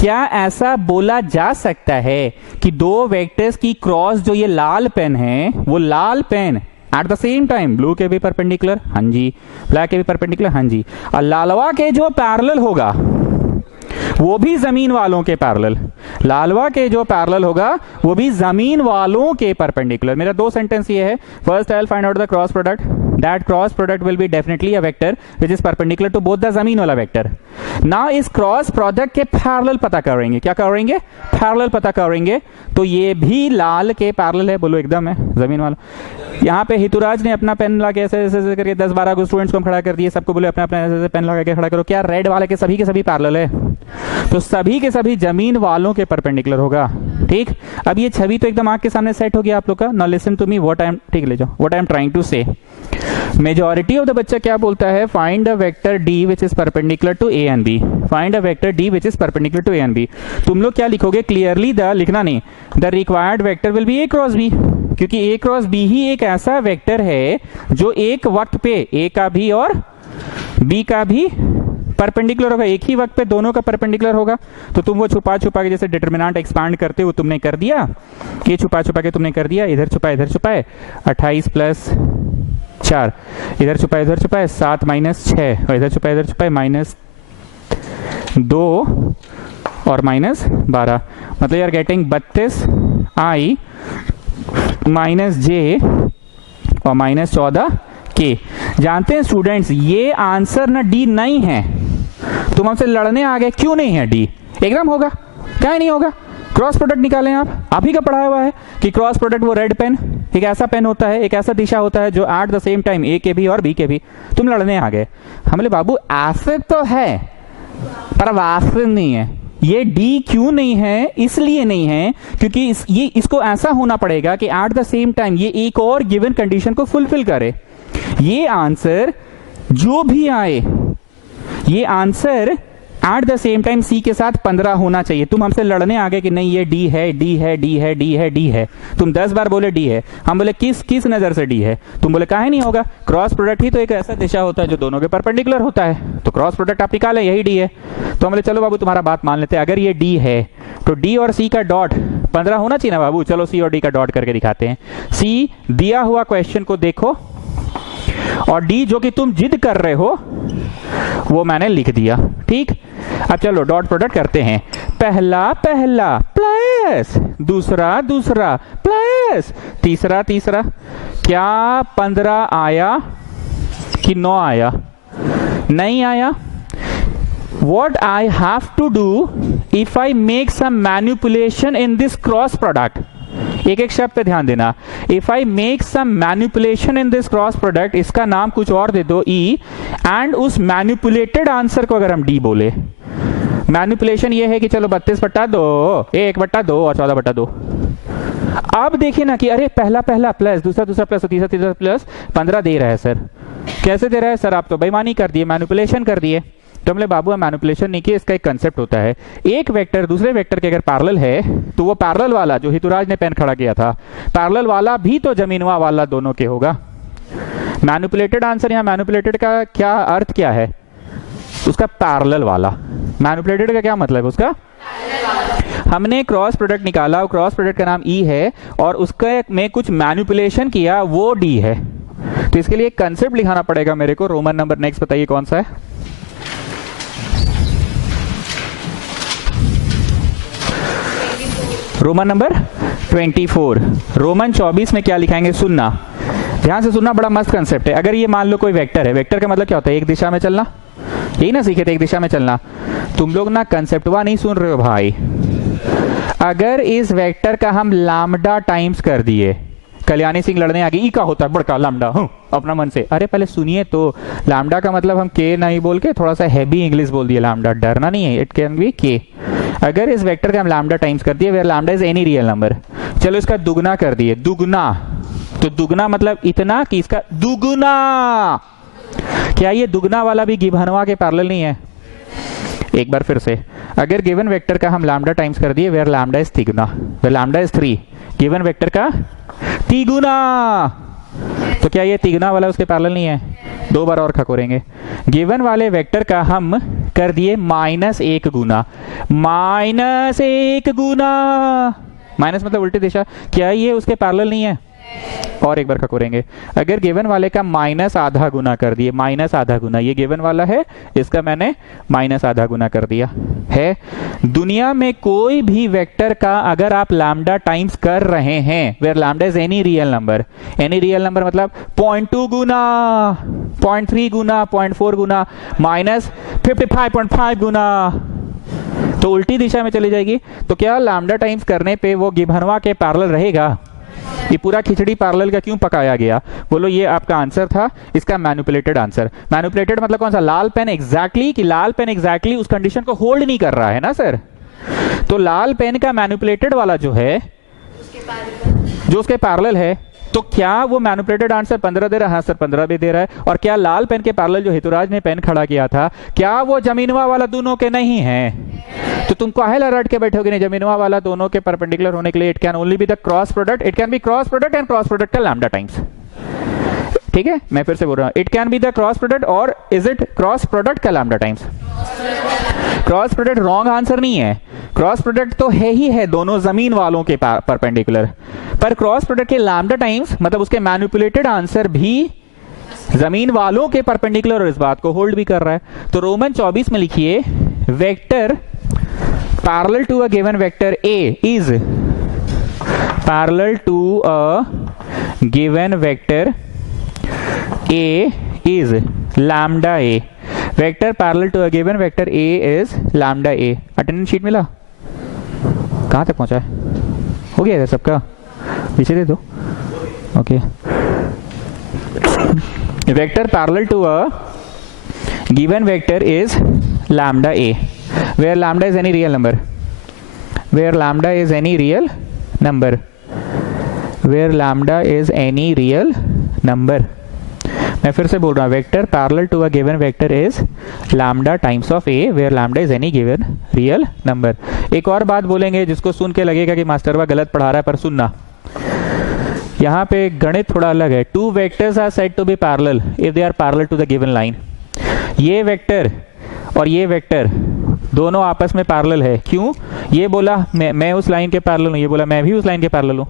क्या ऐसा बोला जा सकता है कि दो वेक्टर्स की क्रॉस, जो ये लाल पेन है, वो लाल pen at the same time blue के भी परपेंडिकुलर, हाँ जी, ब्लैक के भी परपेंडिकुलर, हाँ जी, और लालवा के जो पैरेलल होगा वो भी जमीन वालों के पैरेलल। लालवा के जो पैरेलल होगा वो भी जमीन वालों के परपेंडिकुलर। मेरा दो सेंटेंस ये है, first I will find out the cross product, that cross product will be definitely a vector which is perpendicular to both the जमीन वाला वेक्टर। ना इस क्रॉस प्रोडक्ट के पैरेलल पता करेंगे, क्या करेंगे, पैरेलल पता करेंगे। तो ये भी लाल के पैरेलल है, बोलो एकदम है जमीन वाला। यहाँ पे हितुराज ने अपना पेन ला के ऐसे ऐसे करके 10-12 को स्टूडेंट्स को हम खड़ा कर दिए, सबको बोले अपना अपना ऐसे पेन लगा के खड़ा करो, क्या रेड वाले के सभी पैरेलल है, तो सभी के सभी जमीन वालों के परपेंडिकुलर होगा। ठीक, अब ये छवि तो एकदम आंख के सामने सेट हो गया आप लोग का। Now listen to me what I am, ठीक ले जाओ, what I am trying to say. Majority of the बच्चा क्या बोलता है, find a vector D which is perpendicular to A and B, find a vector D which is perpendicular to A and B. तुम लोग क्या लिखोगे, clearly the लिखना नहीं, the required vector will be A cross B, क्योंकि A cross B ही एक ऐसा vector है जो एक वक्त पे ए का भी और बी का भी परपेंडिकुलर होगा, एक ही वक्त पे दोनों का परपेंडिकुलर होगा। तो तुम वो छुपा छुपा के जैसे डिटरमिनेंट एक्सपांड करते हो तुमने कर दिया, ये छुपा छुपा के तुमने कर दिया, इधर छुपाए 28 प्लस 4, इधर छुपाए 7 माइनस 6, और इधर छुपाए -2 और -12, मतलब यार गेटिंग 32 i माइनस जे और -14 के। जानते हैं स्टूडेंट्स, ये आंसर ना डी नहीं है, तुम हमसे लड़ने आ गए, क्यों नहीं है डी, एकदम होगा, क्या नहीं होगा। क्रॉस प्रोडक्ट निकालें आप ही का पढ़ाया हुआ है कि क्रॉस प्रोडक्ट वो रेड पेन एक ऐसा पेन होता है, एक ऐसा दिशा होता है जो एट द सेम टाइम ए के भी और बी के भी। तुम लड़ने आ गए, हमले बाबू ऐसे तो है पर वास्तव नहीं है। ये डी क्यों नहीं है, इसलिए नहीं है क्योंकि इसको ऐसा होना पड़ेगा कि एट द सेम टाइम ये एक और गिवन कंडीशन को फुलफिल करे। ये आंसर जो भी आए, ये answer at the same time C के साथ 15 होना चाहिए। तुम हमसे लड़ने आ गए कि नहीं ये डी है, डी है, डी है, डी है, डी है, तुम 10 बार बोले डी है, हम बोले किस नजर से डी है, तुम बोले काहे नहीं होगा, क्रॉस प्रोडक्ट ही तो एक ऐसा दिशा होता है जो दोनों के परपेंडिकुलर होता है, तो क्रॉस प्रोडक्ट आप निकालें, यही डी है। तो हम बोले चलो बाबू तुम्हारा बात मान लेते हैं, अगर ये डी है तो डी और सी का डॉट 15 होना चाहिए ना बाबू। चलो सी और डी का डॉट करके दिखाते हैं। सी दिया हुआ क्वेश्चन को देखो और डी जो कि तुम जिद कर रहे हो वो मैंने लिख दिया। ठीक, अब चलो डॉट प्रोडक्ट करते हैं। पहला प्लस दूसरा प्लस तीसरा, क्या 15 आया कि 9 आया? नहीं आया। What I have to do if I make some manipulation in this cross product? एक शब्द पे ध्यान देना। If I make some manipulation in this cross product, इसका नाम कुछ और दे दो E, and उस manipulated आंसर को अगर हम D बोले, मैनिपुलेशन ये है कि चलो 32/2, 1/2 और 14/2। अब देखिए ना कि अरे पहला प्लस, दूसरा प्लस, तीसरा प्लस, 15 दे रहा है सर। कैसे दे रहा है सर? आप तो बेईमानी कर दिए, मैनिपुलेशन कर दिए। तो हमने बाबू मैनिपुलेशन नहीं किया, इसका एक कंसेप्ट होता है, एक वेक्टर दूसरे वेक्टर के अगर पैरेलल है तो वो पैरेलल वाला जो हितुराज ने पेन खड़ा किया था, पैरेलल वाला भी तो जमीनवा वाला दोनों के होगा। मैनिपुलेटेड आंसर, यहाँ मैनिपुलेटेड का क्या अर्थ क्या है? उसका पैरेलल वाला। मैनिपुलेटेड का क्या मतलब है उसका? हमने क्रॉस प्रोडक्ट निकाला, क्रॉस प्रोडक्ट का नाम ई है और उसका में कुछ मैनिपुलेशन किया, वो डी है। तो इसके लिए एक कंसेप्ट लिखाना पड़ेगा मेरे को। रोमन नंबर नेक्स्ट बताइए कौन सा है? Roman number 24। रोमन 24 में क्या लिखाएंगे? सुनना, ध्यान से सुनना, बड़ा मस्त कंसेप्ट है। अगर ये मान लो कोई वेक्टर है, वेक्टर का मतलब क्या होता है? एक दिशा में चलना, यही ना सीखे थे, एक दिशा में चलना। तुम लोग ना कंसेप्टवा नहीं सुन रहे हो भाई। अगर इस वेक्टर का हम लैम्डा टाइम्स कर दिए, कल्याणी सिंह लड़ने आ गई, ई का होता है बड़का लैम्डा, अपना मन से। अरे पहले सुनिए तो, लैम्डा का मतलब हम के नहीं बोल के थोड़ा सा हैवी इंग्लिश बोल दिया, लैम्डा, डरना नहीं है, इट कैन बी के। अगर इस वेक्टर का हम लैम्डा टाइम्स कर दिए, where lambda is any real number, चलो इसका दुगना कर दिए, दुगना, तो दुगना मतलब इतना कि इसका दुगना। क्या ये दुगना वाला भी गिवनवा के पैरेलल नहीं है? एक बार फिर से, अगर गिवन वेक्टर का हम लैम्डा टाइम्स कर दिए, वेयर लैम्डा इज तिगुना, where lambda is 3, given vector का तिगुना, तो क्या ये तिगुना वाला उसके पैरेलल नहीं है? दो बार और खकोरेंगे। गिवन वाले वेक्टर का हम कर दिए -1 गुना, -1 गुना, माइनस मतलब उल्टी दिशा, क्या ये उसके पैरेलल नहीं है? और एक बार खकोरेंगे, अगर गिवन वाले का माइनस आधा गुना कर दिए, माइनस आधा गुना, ये गिवन वाला है इसका मैंने माइनस आधा गुना कर दिया है। दुनिया में कोई भी वेक्टर का अगर आप लैम्डा टाइम्स कर रहे हैं, where lambda is any real number, any real number मतलब 0.2 गुना, 0.3 गुना, 0.4 गुना, माइनस 55.5 गुना, तो उल्टी दिशा में चली जाएगी। तो क्या लैम्डा टाइम्स करने पे वो गिभनवा के पैरेलल रहेगा? ये पूरा खिचड़ी पैरेलल का क्यों पकाया गया? बोलो ये आपका आंसर था, इसका मैनिपुलेटेड आंसर। मैनिपुलेटेड मतलब कौन सा? लाल पेन एग्जैक्टली, कि लाल पेन एग्जैक्टली उस कंडीशन को होल्ड नहीं कर रहा है ना सर। तो लाल पेन का मैनिपुलेटेड वाला जो है, जो उसके पैरेलल है, तो क्या वो मैनिपुलेटेड आंसर 15 दे रहा है? हाँ सर 15 भी दे रहा है। और क्या लाल पेन के पैरेलल जो हेतुराज ने पेन खड़ा किया था, क्या वो जमीनवा वाला दोनों के नहीं है? तो तुम काहे रट के बैठोगे? नहीं, जमीनवा वाला दोनों के परपेंडिकुलर होने के लिए it can only be the cross product, it can be cross product and cross product का लैम्डा टाइम्स। ठीक है, मैं फिर से बोल रहा हूं, it can be the cross product और इज इट क्रॉस प्रोडक्ट का lambda times? Cross product wrong answer नहीं है, क्रॉस प्रोडक्ट तो है ही है दोनों जमीन वालों के परपेंडिकुलर, पर क्रॉस प्रोडक्ट के लैम्डा टाइम्स मतलब उसके मैनिपुलेटेड आंसर भी जमीन वालों के परपेंडिकुलर और इस बात को होल्ड भी कर रहा है। तो रोमन 24 में लिखिए, vector parallel to a given vector A is parallel to a given vector A is lambda A. Vector parallel to a given vector A is lambda A. Attendance sheet मिला? कहां तक पहुंचा है? हो गया सबका? पीछे दे दो। Okay, vector parallel to a given vector is lambda A, where lambda is any real number, where lambda is any real number, where lambda is any real number। मैं फिर से बोल रहा हूँ, vector parallel to a given vector is lambda times of A, where lambda is any given real number. एक और बात बोलेंगे जिसको सुन के लगेगा कि मास्टरवा गलत पढ़ा रहा है, पर सुनना, यहाँ पे गणित थोड़ा अलग है। Two vectors are said to be parallel if they are parallel to the given line. ये वेक्टर और ये वेक्टर दोनों आपस में पैरेलल है। क्यों? ये बोला मैं उस लाइन के पैरेलल हूं, ये बोला मैं भी उस लाइन के पैरेलल हूं।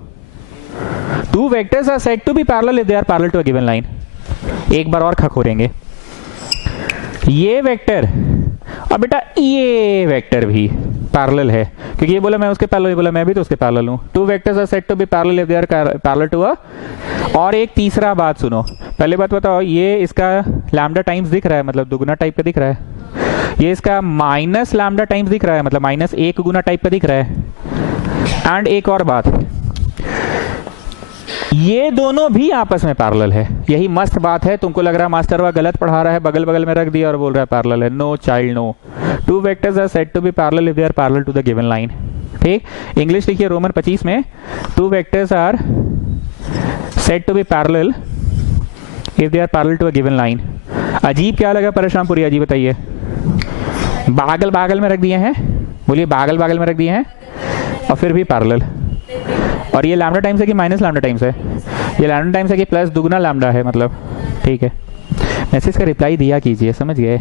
Two vectors are said to be parallel if they are parallel to a given line. एक बार और खखोरेंगे, ये वेक्टर और बेटा ये वेक्टर भी पैरेलल है, क्योंकि ये बोला मैं उसके पैरेलल, ये बोला मैं भी तो उसके पैरेलल हूं। Two vectors are said to be parallel if they are parallel to a. और एक तीसरा बात सुनो, पहले बात बताओ, ये इसका लैम्डा टाइम्स दिख रहा है, मतलब दुगुना टाइप का दिख रहा है। ये इसका माइनस लैम्डा टाइम्स दिख रहा है, मतलब माइनस 1 गुना टाइप का दिख रहा है। एंड एक और बात, ये दोनों भी आपस में पैरेलल है। यही मस्त बात है। तुमको लग रहा है मास्टरवा गलत पढ़ा रहा है, बगल बगल में रख दिया और बोल रहा है पैरेलल है। No child, no. Two vectors are said to be parallel if they are parallel to the given line. ठीक, इंग्लिश लिखिए रोमन 25 में, two vectors are said to be parallel if they are parallel to a given line. अजीब क्या लगा परशुरामपुरी? अजीब बताइए। बागल बागल में रख दिए हैं, बोलिए बागल बागल में रख दिए हैं और फिर भी पैरेलल। और ये लैम्डा टाइम्स है कि माइनस लैम्डा टाइम्स है? ये लैम्डा टाइम्स है कि प्लस दुगना लैम्डा है, मतलब। ठीक है, मैसेज का रिप्लाई दिया कीजिए, समझ गए?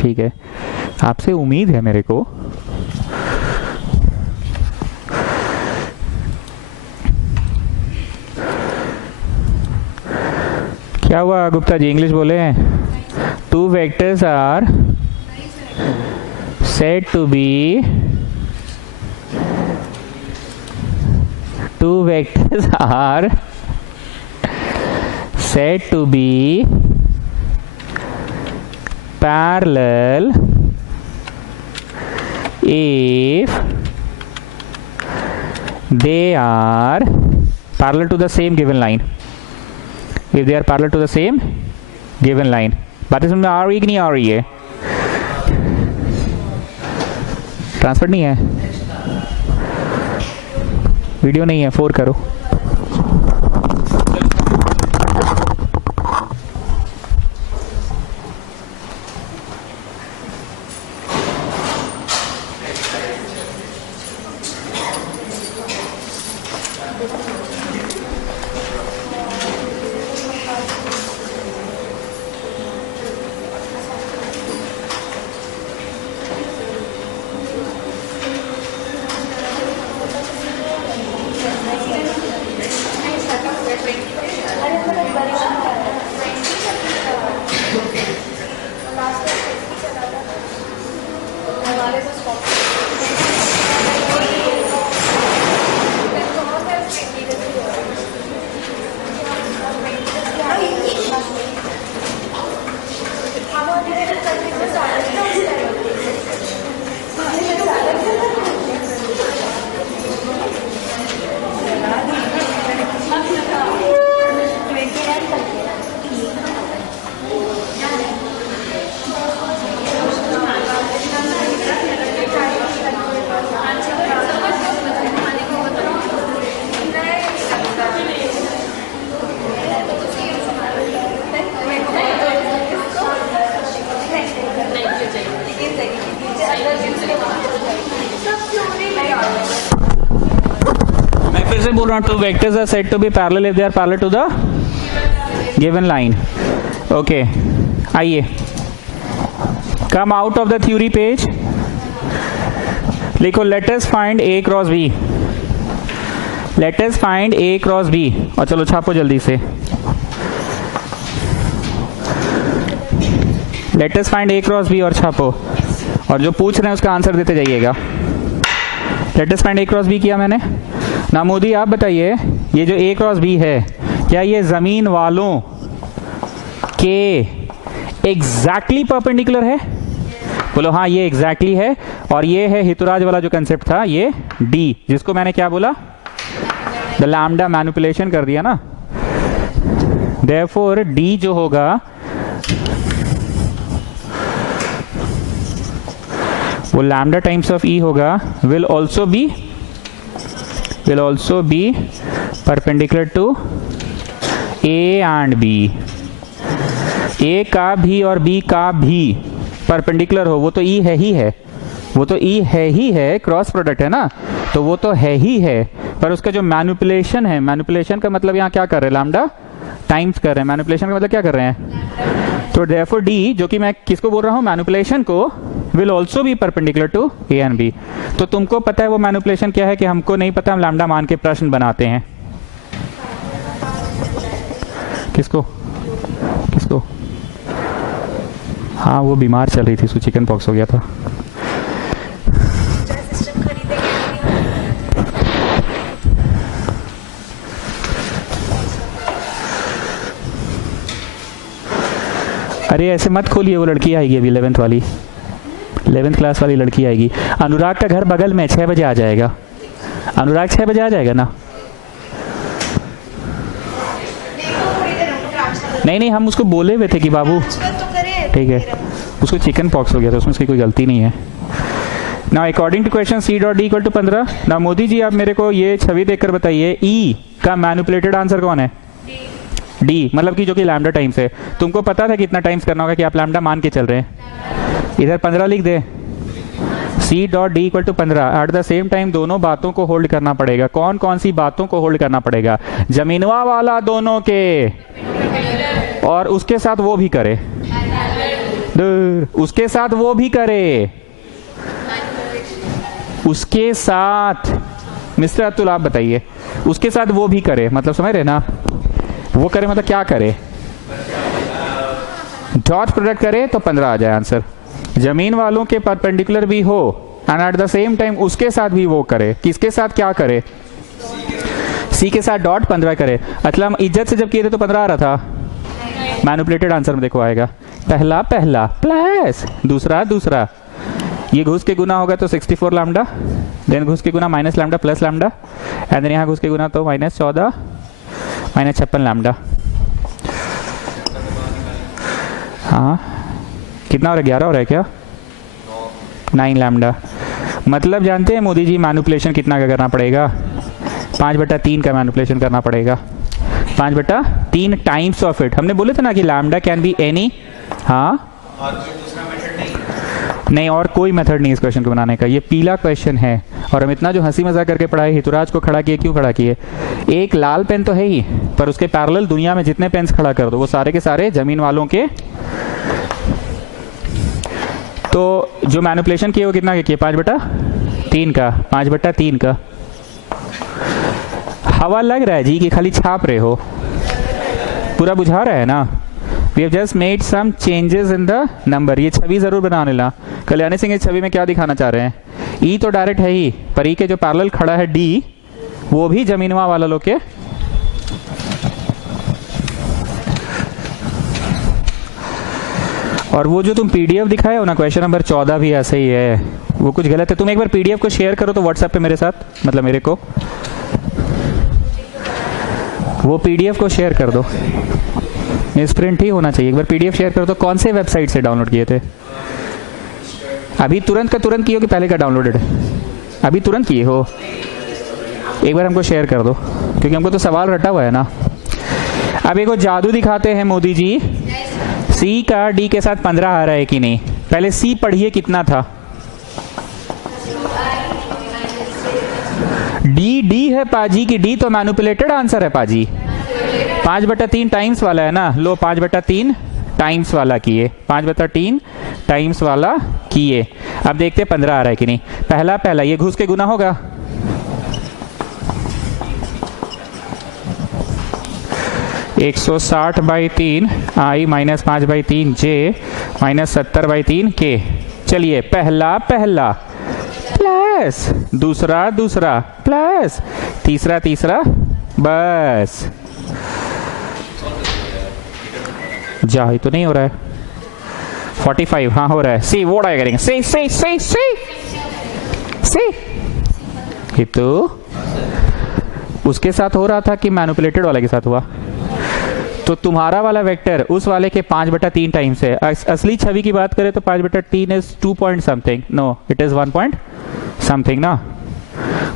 ठीक है, आपसे उम्मीद है मेरे को। क्या हुआ गुप्ता जी, इंग्लिश बोले? Two vectors are said to be, two vectors are said to be parallel if they are parallel to the same given line, if they are parallel to the same given line। बातें समझ में आ रही कि नहीं आ रही है? Transfer नहीं है, वीडियो नहीं है, 4 करो। बोल रहा हूँ, two vectors are said to be parallel if they are parallel to the given line. Okay, आइए, come out of the theory page, लिखो let us find A cross B, let us find A cross B, और चलो छापो जल्दी से, let us find A cross B और छापो, और जो पूछ रहे हैं उसका आंसर देते जाइएगा। Late us find A cross B किया मैंने ना। मोदी आप बताइए, ये जो ए क्रॉस बी है, क्या ये जमीन वालों के एग्जैक्टली परपेंडिकुलर है? बोलो हाँ, ये एग्जैक्टली है। और ये है हितुराज वाला जो कंसेप्ट था, ये डी, जिसको मैंने क्या बोला, द लैम्डा मैनिपुलेशन कर दिया ना। देयरफॉर डी जो होगा वो लैम्डा टाइम्स ऑफ ई होगा, will also be perpendicular to A and B. A का भी और बी का भी परपेंडिकुलर हो, वो तो ई है ही है, वो तो ई है ही है, क्रॉस प्रोडक्ट है ना, तो वो तो है ही है। पर उसका जो मैनिपुलेशन है, मैनिपुलेशन का मतलब यहाँ क्या कर रहे हैं, लैम्डा टाइम्स कर रहे हैं, मैनिपुलेशन का मतलब क्या कर रहे हैं। तो देयरफॉर डी, जो कि मैं किसको बोल रहा हूँ, मैनिपुलेशन को, will also be perpendicular to A and B. तो तुमको पता है वो मैनिपुलेशन क्या है कि हमको नहीं पता, हम लैम्डा मान के प्रश्न बनाते हैं। किसको किसको? हाँ, वो बीमार चल रही थी, उसको चिकन पॉक्स हो गया था। अरे ऐसे मत खोलिए, वो लड़की आएगी अभी 11th वाली, 11th क्लास वाली लड़की आएगी। अनुराग का घर बगल में, 6 बजे आ जाएगा। अनुराग 6 बजे आ जाएगा ना? नहीं, हम उसको बोले हुए थे कि बाबू, ठीक है, उसको चिकन पॉक्स हो गया था, उसमें उसकी कोई गलती नहीं है ना। According to question C dot D equal to 15 ना। मोदी जी आप मेरे को ये छवि देखकर बताइए, ई का मैनिपुलेटेड आंसर कौन है? डी, मतलब कि जो कि लैम्डा टाइम्स है। तुमको पता था कितना टाइम्स करना होगा कि आप लैम्डा मान के चल रहे हैं? इधर 15 लिख दे, C dot D equal to 15। At the same time दोनों बातों को होल्ड करना पड़ेगा। कौन कौन सी बातों को होल्ड करना पड़ेगा? जमीनवा वाला दोनों के, और उसके साथ वो भी करे, उसके साथ वो भी करे, उसके साथ, मिस्टर अतुल आप बताइए, उसके साथ वो भी करे, मतलब समझ रहे ना? वो करे मतलब क्या करे? डॉट प्रोडक्ट करे तो 15 आ जाए आंसर। जमीन वालों के परपेंडिकुलर भी हो and eight the same time उसके साथ भी वो करे। किसके साथ क्या करे? सी के साथ डॉट 15 करे। मतलब हम इज्जत से जब किए थे तो 15 आ रहा था। मैनिपुलेटेड आंसर में देखो आएगा पहला प्लस दूसरा। ये घुस के गुना होगा तो 64 लैम्डा, देन घुस के गुना minus lambda plus lambda, and then यहाँ घुस के गुना तो माइनस 14 माइनस 56 लैम्डा। हाँ, कितना हो रहा है? 11 हो रहा है क्या? 9 लैम्डा। मतलब जानते हैं मोदी जी मैनिपुलेशन कितना का करना पड़ेगा? 5/3 का मैनिपुलेशन करना पड़ेगा। 5/3 टाइम्स ऑफ इट। हमने बोले थे ना कि लैम्डा कैन बी एनी। हाँ, नहीं और कोई मेथड नहीं इस क्वेश्चन को बनाने का। ये पीला क्वेश्चन है और हम इतना जो हंसी मजाक करके पढ़ाए, हितुराज को खड़ा किए, क्यों खड़ा किए? एक लाल पेन तो है ही, पर उसके पैरेलल दुनिया में जितने पेन्स खड़ा कर दो वो सारे के सारे जमीन वालों के। तो जो मैनिपुलेशन किए वो कितना किए? 5/3 का। 5/3 का हवा लग रहा है जी कि खाली छाप रहे हो? पूरा बुझा रहा है ना? We have just made some changes in the number। ये छवि जरूर बनाने ला। कल्याणी सिंह इस छवि में क्या दिखाना चाह रहे हैं? ई तो डायरेक्ट है ही, पर ई के जो पैरेलल खड़ा है डी, वो भी जमीनवा वाला लोग के। और वो जो तुम पीडीएफ दिखाए हो ना, क्वेश्चन नंबर 14 भी ऐसे ही है, वो कुछ गलत है। तुम एक बार पीडीएफ को शेयर करो तो व्हाट्सएप पे मेरे साथ, मतलब मेरे को वो पीडीएफ को शेयर कर दो। प्रिंट ही होना चाहिए। एक बार पीडीएफ शेयर करो तो। कौन से वेबसाइट से डाउनलोड किए थे? अभी तुरंत का तुरंत किए हो कि पहले का डाउनलोडेड? अभी तुरंत किए हो? एक बार हमको शेयर कर दो, क्योंकि हमको तो सवाल रटा हुआ है ना। अब एक जादू दिखाते हैं मोदी जी। सी का डी के साथ 15 आ रहा है कि नहीं? पहले सी पढ़िए कितना था? डी है पाजी की डी तो मैनिपुलेटेड आंसर है पाजी। 5/3 टाइम्स वाला है ना, लो 5/3 टाइम्स वाला किए, 5/3 टाइम्स वाला किए। अब देखते 15 आ रहा है कि नहीं। पहला ये घुस के गुना होगा, 160/3 आई माइनस 5/3 जे माइनस 70/3 के। चलिए पहला प्लस दूसरा प्लस तीसरा बस। जा ही तो नहीं हो रहा है। 45 हाँ हो रहा है। सी वो ट्राई करेंगे। सी ये तो उसके साथ हो रहा था कि मैनिपुलेटेड वाले के साथ हुआ? तो तुम्हारा वाला वेक्टर उस वाले के 5/3 टाइम्स है। असली छवि की बात करें तो 5/3 is 2 point something, no it is 1 point something ना।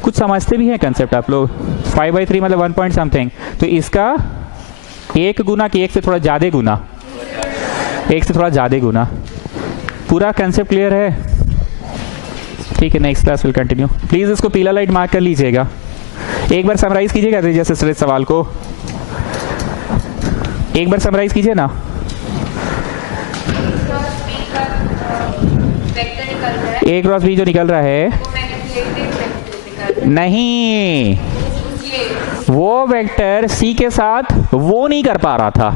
कुछ समझते भी हैं कंसेप्ट आप लोग। 5/3 मतलब 1 पॉइंट समथिंग, तो इसका एक गुना कि एक से थोड़ा ज्यादा गुना, एक से थोड़ा ज्यादा गुना। पूरा कंसेप्ट क्लियर है? ठीक है, next class will continue. Please इसको पीला लाइट मार्क कर लीजिएगा। एक बार समराइज कीजिएगा जैसे सवाल को, एक बार समराइज कीजिए ना। ए क्रॉस बी जो निकल रहा है नहीं, वो वेक्टर सी के साथ वो नहीं कर पा रहा था,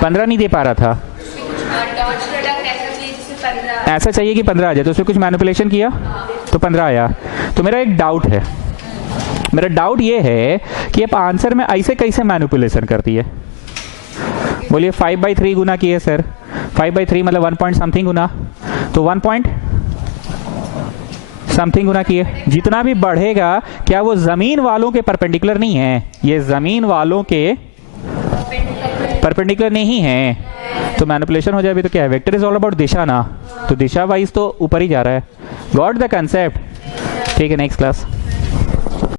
15 नहीं दे पा रहा था। ऐसा चाहिए कि 15 आ जाए, तो उसमें कुछ मैनिपुलेशन किया तो 15 आया। तो मेरा एक डाउट है, मेरा डाउट ये है कि आप आंसर में ऐसे कैसे मैनिपुलेशन करती है? बोलिए 5/3 गुना किए सर, 5/3 मतलब 1 पॉइंट समथिंग गुना, तो 1 पॉइंट समथिंग गुना किए। जितना भी बढ़ेगा क्या वो जमीन वालों के परपेंडिकुलर नहीं है? ये जमीन वालों के परपेंडिकुलर नहीं है, तो मैनिपुलेशन हो जाए। अभी तो क्या है, वेक्टर इज ऑल अबाउट दिशा ना, तो दिशा वाइज तो ऊपर ही जा रहा है। Got the concept? ठीक है, नेक्स्ट क्लास।